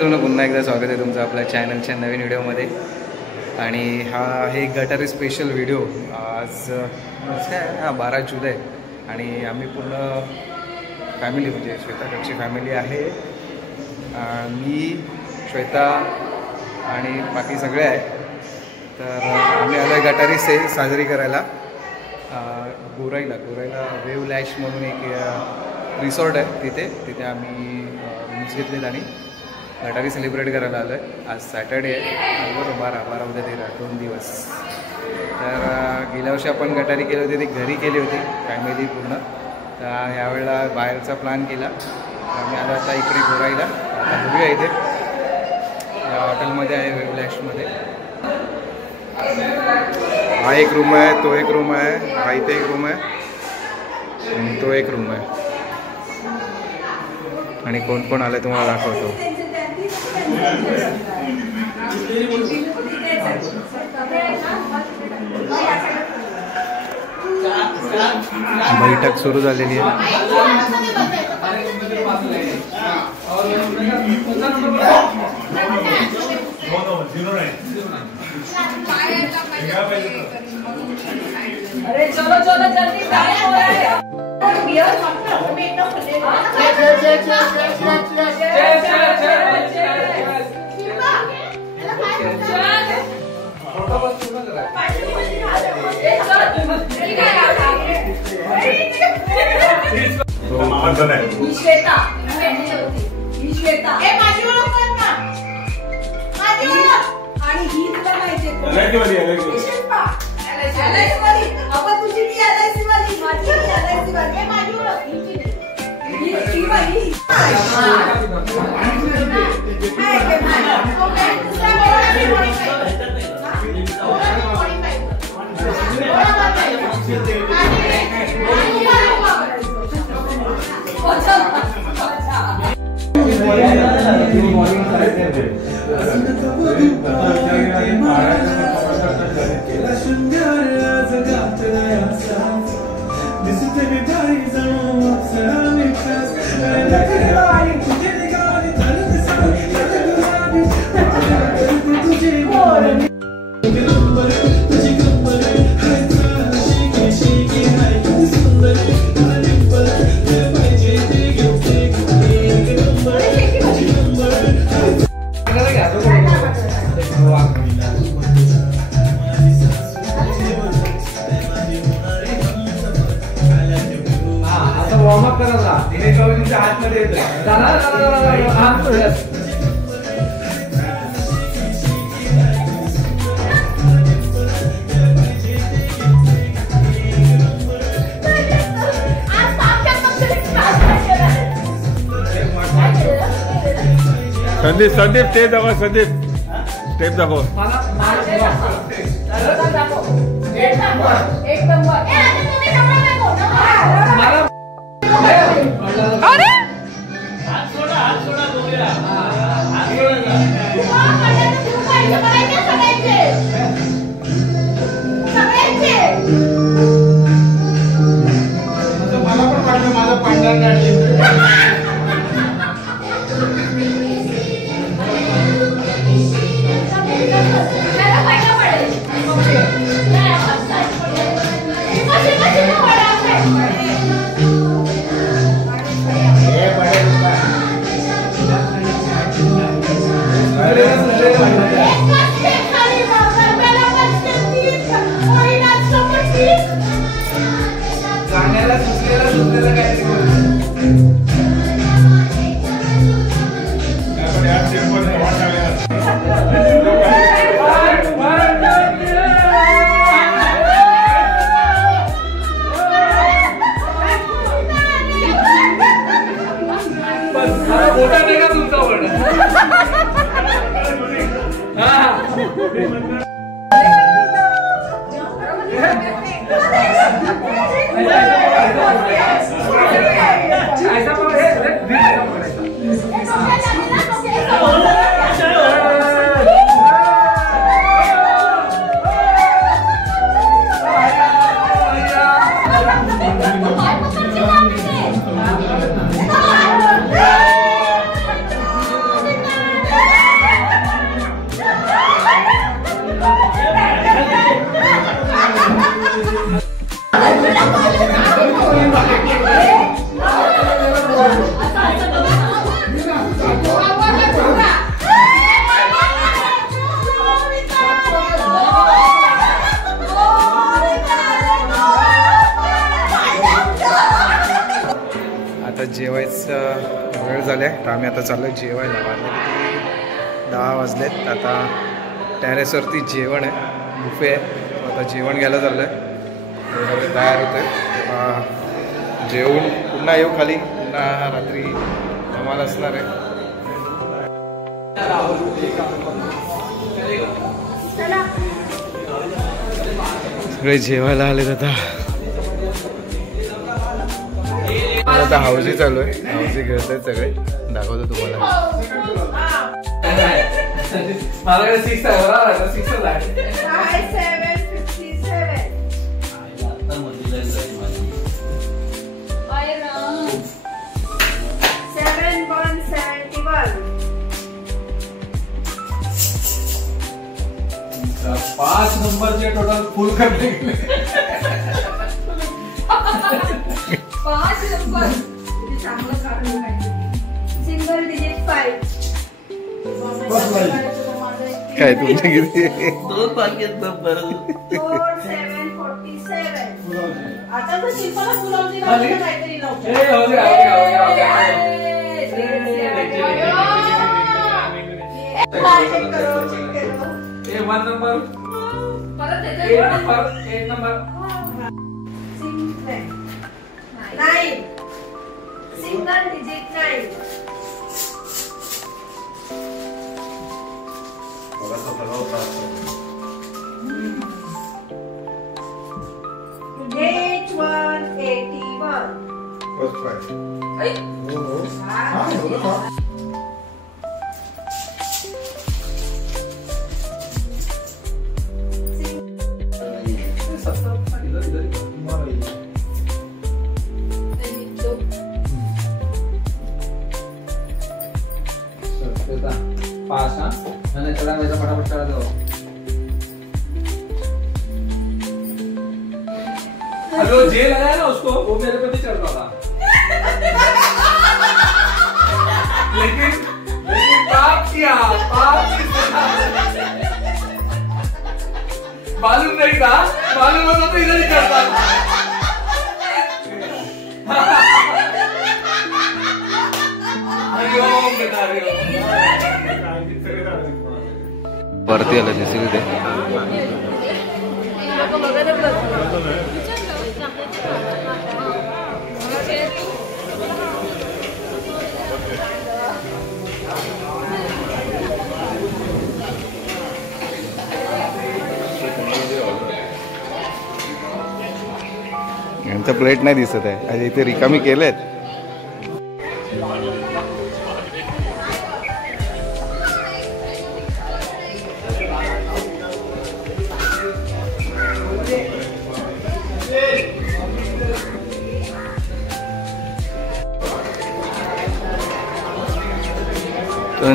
पुन्हा एकदा स्वागत आहे तुमचं आपल्या चॅनलच्या नवीन व्हिडिओमध्ये. आणि हा आहे गटारी स्पेशल व्हिडिओ. आज काय 12 जुलै आणि आम्ही पूर्ण फॅमिली म्हणजे श्वेताकडची फॅमिली आहे. मी, श्वेता आणि बाकी सगळे आहे. तर आम्ही आलो गटारी साजरी करायला गोराईला वेव लॅश म्हणून एक रिसॉर्ट आहे. तिथे आम्ही रूम्स घेतलेत आणि गटारी सेलिब्रेट करायला आलो आहे. आज सॅटर्डे आहे, बरोबर 12 उद्या 13 2 दिवस. तर गेल्या वर्षी आपण गटारी केली होती, ती घरी केली होती फॅमिली पूर्ण. तर यावेळेला बाहेरचा प्लॅन केला. आम्ही आलो आता इकडे गोराईला. आता बघूया इथे हॉटेलमध्ये आहे वेवलॅशमध्ये. हा एक रूम आहे, तो एक रूम आहे, हा इथे एक रूम आहे आणि तो एक रूम आहे. आणि कोण कोण आलं तुम्हाला दाखवतो. बैठक सुरू झालेली आहे. अरे चलो चलो जल्दी टाइम हो रहा है. संदीप स्टेप दाखव. संदीप स्टेप दाखव. आता जेवायचं वेळ झाले तर आम्ही आता चाललो जेवायला. वाजले किती 10 वाजलेत. आता टेरेसवरती जेवण आहे, बुफे आहे. आता जेवण घ्यायला चाललं आहे, तयार होतं आहे. जेवून पुन्हा येऊ खाली, पुन्हा रात्री धमाल असणार आहे. सगळे जेवायला आलेत आता. आता हाऊजी चालू आहे, हाऊजी खेळत आहेत सगळे. दाखवतो तुम्हाला. पाच नंबरचे टोटल फुल करने के लिए 5 नंबर चांगलं काढून सिंगल डिजिट 5 काय तुमचे किती? 2 बाकी नंबर 4747. आता तर शिल्पाला बोलावते काहीतरी लावते. वन नंबर परत एक number 9 single digit 9. Date 181. Pass हाँ मैंने चला मेरा फटाफट चला दो. हेलो जे लगाया ना उसको, वो मेरे पे भी चढ़ रहा था. लेकिन पाप किया, मालूम नहीं था, मालूम होता तो इधर ही चढ़ता. वरती आलं दिसेल ते. यांचं प्लेट नाही दिसत आहे, आज इथे रिकामी केलेत.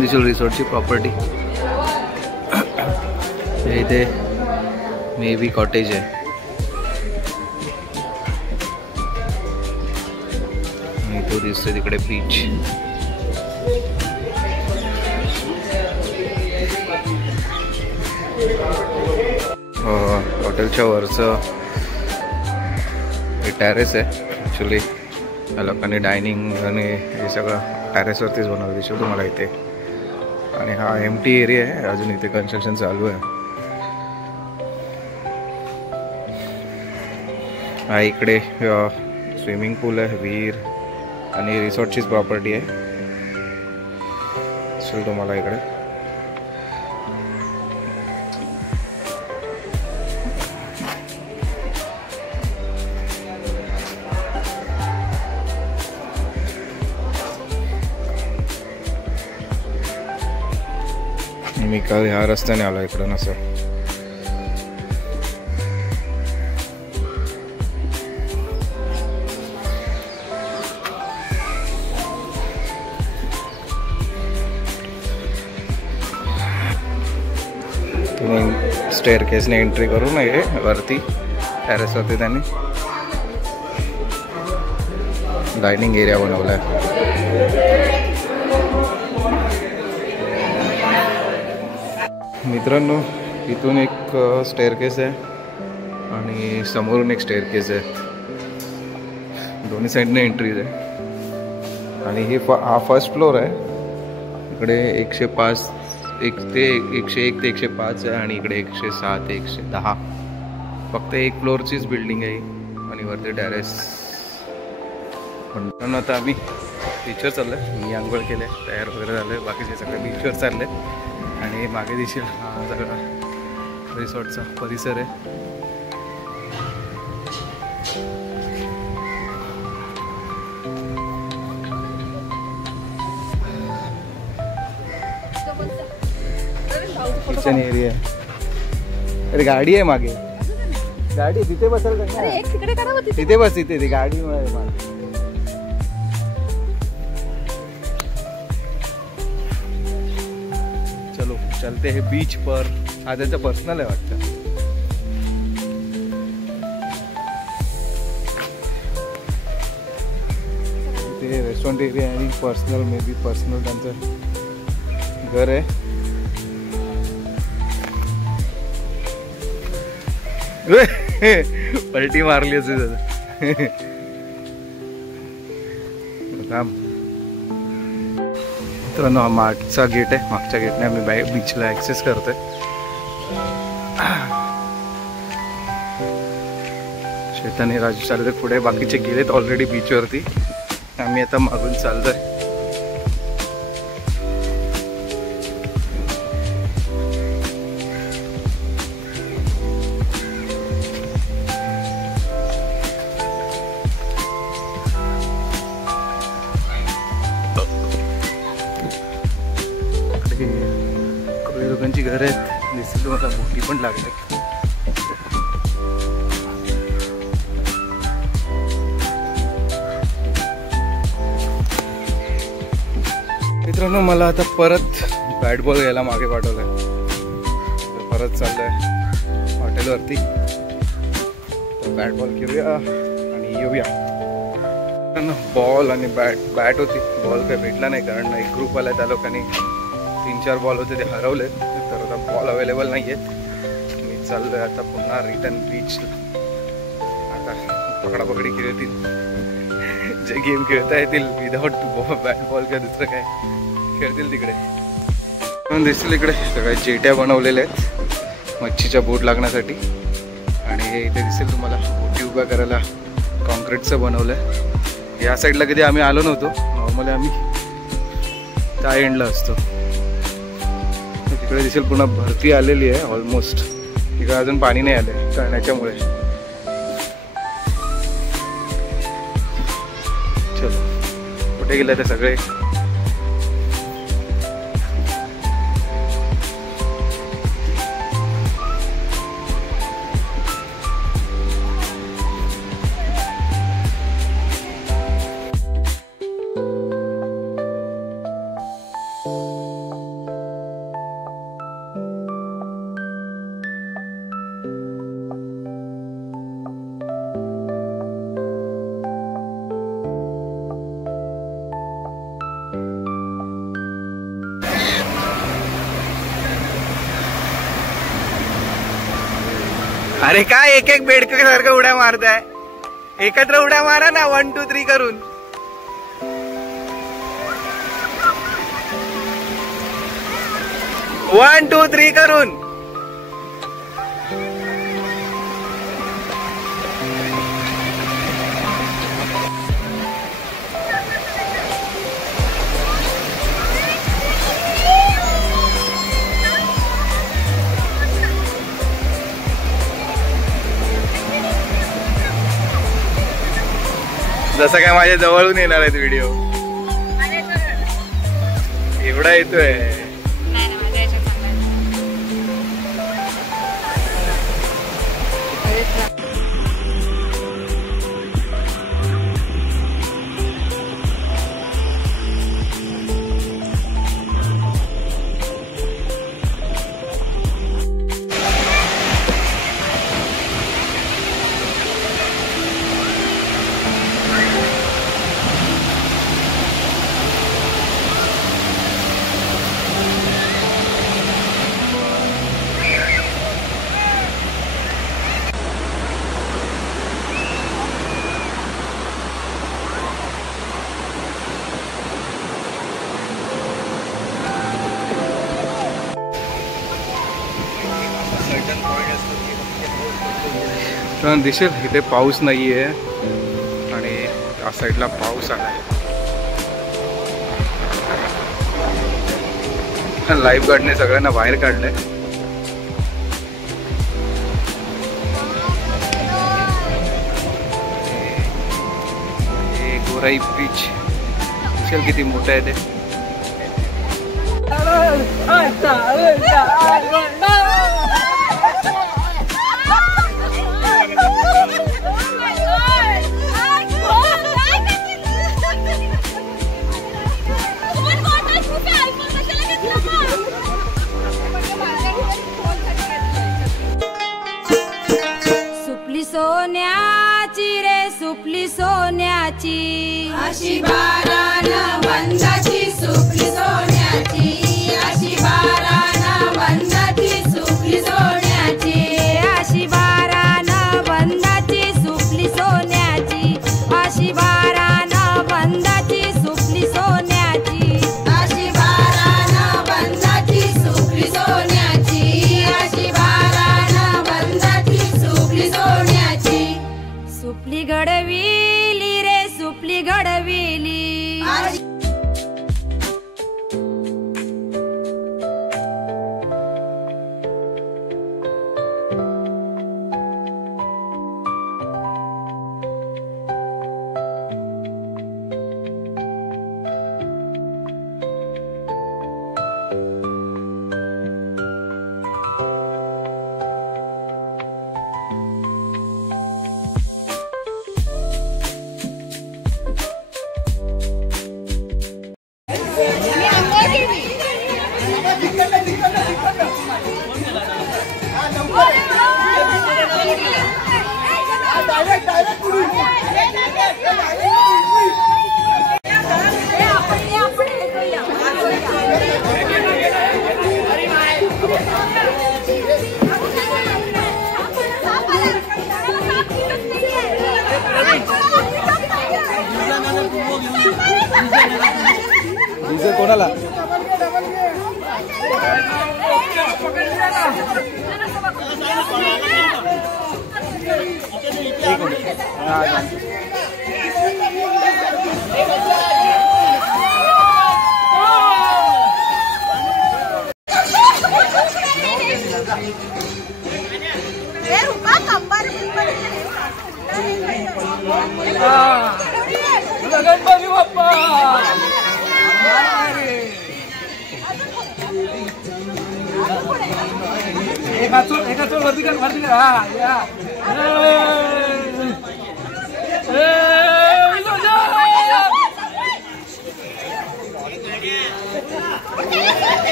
दिसेल रिसॉर्टची प्रॉपर्टी. इथे मे बी कॉटेज आहे. आणि तो दिसतोय तिकडे बीच. हॉटेलच्या वरचं हे टॅरेस आहे. ॲक्च्युली या लोकांनी डायनिंग आणि हे सगळं टॅरेसवरतीच बनवलं दिसेल तुम्हाला इथे. आणि हा एम्प्टी एरिया आहे, अजून इथे कन्स्ट्रक्शन चालू आहे. हा इकडे स्विमिंग पूल आहे, विहीर आणि रिसॉर्टचीच प्रॉपर्टी आहे. चल तुम्हाला इकडे मी काल ह्या रस्त्याने आलो इकडं असं. तुम्ही स्टेअर केसने एंट्री करू नये वरती, टेरेसवरती त्यांनी डायनिंग एरिया बनवला आहे. मित्रांनो, इथून एक स्टेअरकेस आहे आणि समोरून एक स्टेअरकेस आहे. दोन्ही साईडने एंट्रीज आहे. आणि हा फर्स्ट फ्लोर आहे. इकडे 105 101 ते 105 आहे आणि इकडे 107 ते 110. फक्त एक फ्लोअरचीच बिल्डिंग आहे आणि वरती टेरेस. म्हणून आता आम्ही बीचवर चाललो आहे. मी आंघोळ केलं आहे, तयार वगैरे झालं आहे. बाकीचे सगळे बीचवर चालले आहेत. आणि मागे दिसेल हा सगळा रिसॉर्टचा परिसर आहे. किचन एरिया आहे. अरे गाडी आहे मागे, गाडी तिथे बसाल का? तिथे बस, तिथे ती गाडी मिळाली मागे. चलो चलते हैं बीच पर. हा त्यांचा पर्सनल आहे वाटतं. ते रेस्टॉरंट एरिया आणि पर्सनल, मे बी पर्सनल त्यांचं घर आहे. पलटी मारली असे मित्रांनो. हा मागचा गेट आहे. मागच्या गेटने आम्ही बीचला ॲक्सेस करतोय. शेताने राजू चालले पुढे, बाकीचे गेलेत ऑलरेडी बीचवरती. आम्ही आता मागून चालतोय. लोकांची घर आहेत दिसली तुम्हाला, मोठी पण लागली. मित्रांनो, मला आता परत बॅट बॉल घ्यायला मागे पाठवलंय. परत चाललंय हॉटेलवरती. बॅट बॉल घेऊया आणि येऊया. बॉल आणि बॅट होती. बॉल काही भेटला नाही कारण एक ग्रुप आला, त्या लोकांनी 3-4 बॉल होते ते हरवले. तर आता बॉल अवेलेबल नाही आहेत. मी चाललोय आता पुन्हा रिटर्न बीच. आता पकडापकडी खेळतील, जे गेम खेळता येतील विदाउट बॅट बॉल किंवा दुसरं काय खेळतील तिकडे. पण दिसतील इकडे सगळ्या जेट्या बनवलेल्या आहेत मच्छीच्या बोट लागण्यासाठी. आणि हे इथे दिसेल तुम्हाला बोटी उभ्या करायला कॉन्क्रीटचं बनवलं आहे. या साईडला कधी आम्ही आलो नव्हतो. नॉर्मली आम्ही त्या एंडला असतो. तिकडे दिसेल पुन्हा भरती आलेली आहे ऑलमोस्ट. तिकडे अजून पाणी नाही आले करण्याच्यामुळे. चलो, कुठे गेले ते सगळे? अरे काय एक एक बेडक सारखं उड्या मारताय? एकत्र उड्या मारा ना, 1 2 3 करून. वन टू थ्री करून. जसं काय माझ्या जवळून येणार आहेत व्हिडिओ. एवढा येतोय. तर दिसेल इथे पाऊस नाही आहे आणि त्या साईडला पाऊस आला आहे. लाईफ गार्डने सगळ्यांना बाहेर काढलंय. हे गोराई बीच दिसेल किती मोठं आहे ते. सुपली सोन्याची रे सुपली सोन्याची अशी बाराण वंदाची सुपली सोन्याची अशी बाराण वंदाची सुपली सोन्याची अशी बाराण वंदाची सुपली सोन्याची अशी बाराण वंदाची सुपली सोन्याची अशी बाराण वंदाची सुपली सोन्याची अशी बाराण वंदाची सुपली सोन्याची सुपली घडविली रे सुपली घडविली कोणाला गणपती बाप्पा एका चोर वरती कर हा या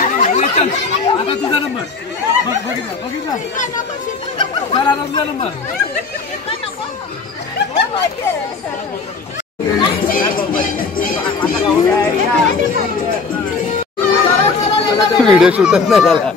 आता तुझा नंबर बघितला बघितला सर आता तुझा नंबर व्हिडिओ शूटच नाही झाला.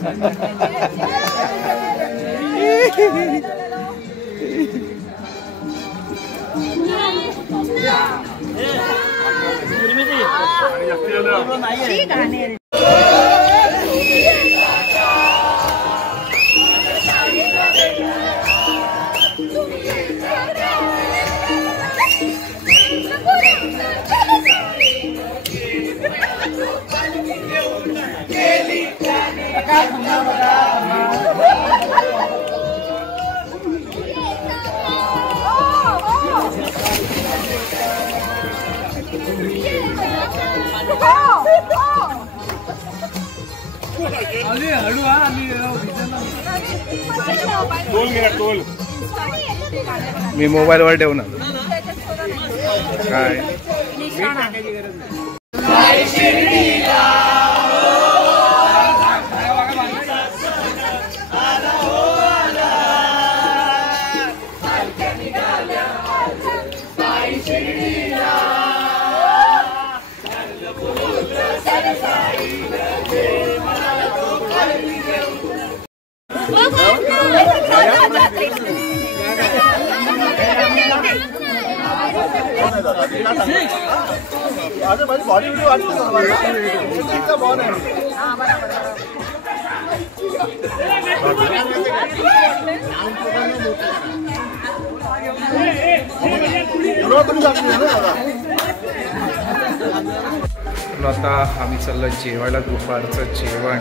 मी मोबाईलवर ठेवून आलो काय अरे माझी बॉडी व्हिडिओ वाटते बॉल आहे आता आम्ही चाललो जेवायला दुपारचं जेवण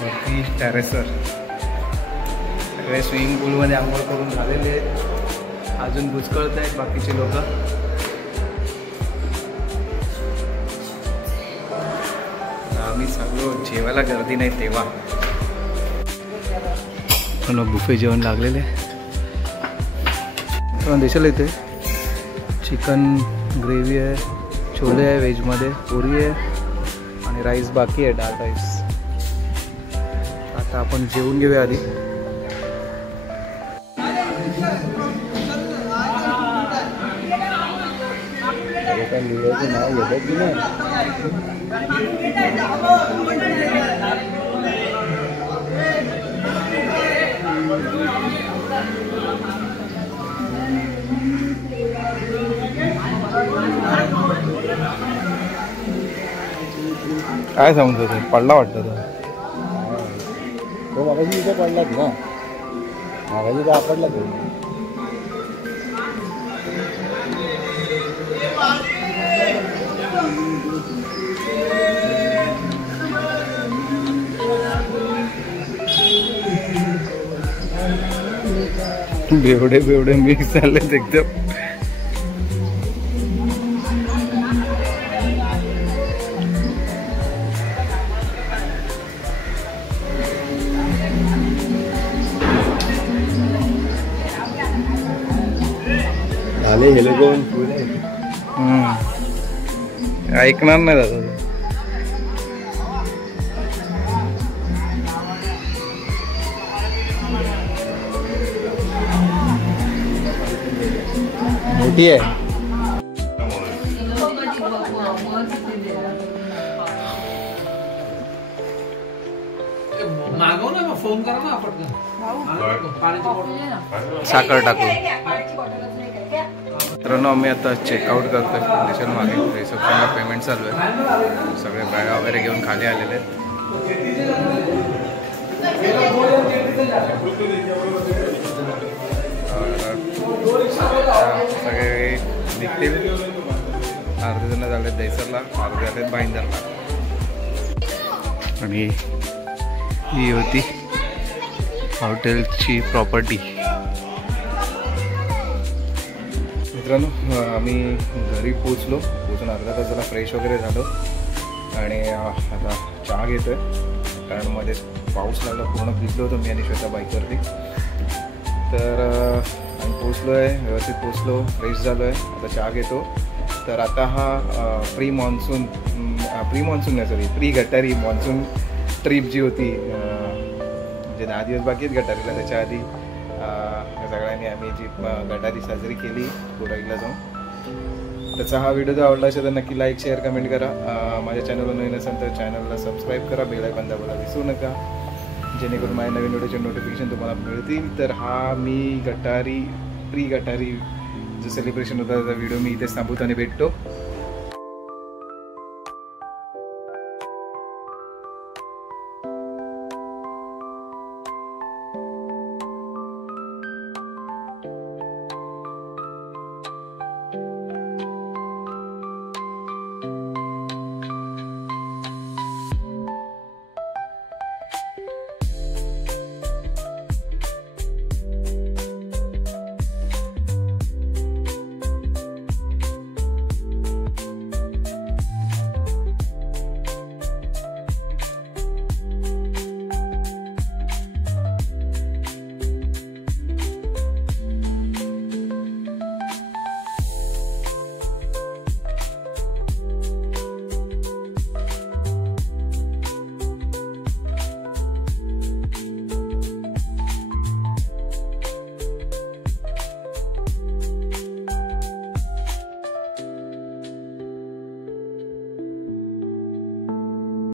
वरती टेरेसवर. सगळे स्विमिंग पूलमध्ये आंघोळ करून झालेले आहेत, अजून बुचकळत आहेत बाकीचे लोक. आम्ही चाललो जेवायला, गर्दी नाही तेव्हा. बुफे जेवण लागलेले देशाला इथे चिकन ग्रेव्ही आहे, छोले आहे व्हेजमध्ये, पुरी आहे आणि राईस बाकी आहे, डाळ राईस. आता आपण जेवून घेऊया आधी. काय सांगतो ते पडला वाटतं तो मागाशी इथे पडलाच ना, मागाशी तर आपडला तो. बेवडे बेवडे मिक्स झालेत एकदम. ऐकणार नाही दादा. मोठी आहे. मागव ना, मग फोन करा ना आपण. साखर टाकू. मित्रांनो आम्ही आता चेकआउट करतोय स्टेशन मागे. रिसेप्शनला पेमेंट चालू आहे. सगळे बॅगा वगैरे घेऊन खाली आलेले आहेत. सगळे निघतील. अर्धे जण झाले दहिसरला, अर्धे आले भाईंदरला. आणि ही होती हॉटेलची प्रॉपर्टी. मित्रांनो आम्ही घरी पोचून अर्धा तास जरा फ्रेश वगैरे झालो आणि आता चहा घेतोय, कारण मध्ये पाऊस लागला, पूर्ण भिजलो होतो मी आणि श्वेता बाईकवरती. तर आम्ही पोचलो आहे, व्यवस्थित पोचलो, फ्रेश झालो आहे. आता चहा घेतो. तर आता हा प्री मान्सून नाही सॉरी प्री गटारी मान्सून ट्रिप जी होती, म्हणजे 10 दिवस बाकी आहेत गटारीला, त्याच्या आधी सगळ्यांनी आम्ही जी गटारी साजरी केली कोराईला जाऊन. त्याचा हा व्हिडिओ जर आवडला असेल तर नक्की लाईक, शेअर, कमेंट करा. माझ्या चॅनलवर नवीन असेल तर चॅनलला सबस्क्राईब करा, बेल आयकॉन दाबायला विसरू नका, जेणेकरून माझ्या नवीन व्हिडिओचे नोटिफिकेशन तुम्हाला मिळतील. तर हा मी प्री गटारी जो सेलिब्रेशन होता त्याचा व्हिडिओ मी इथेच थांबवताना भेटतो.